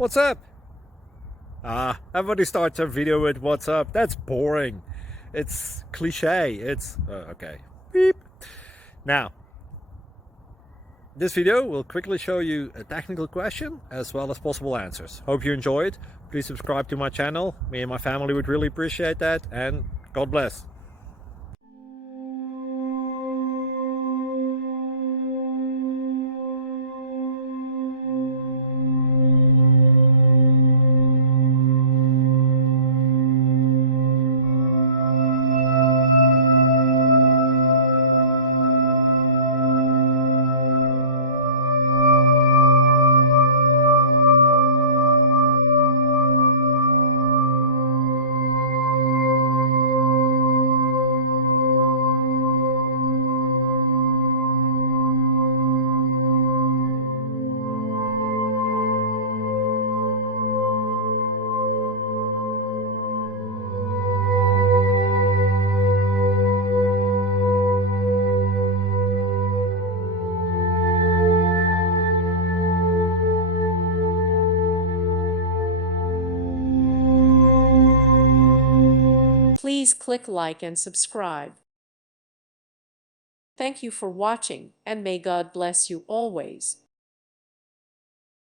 What's up? Everybody starts a video with what's up. That's boring. It's cliche. It's okay. Beep. Now, this video will quickly show you a technical question as well as possible answers. Hope you enjoy it. Please subscribe to my channel. Me and my family would really appreciate that, and God bless. Please click like and subscribe. Thank you for watching, and may God bless you always.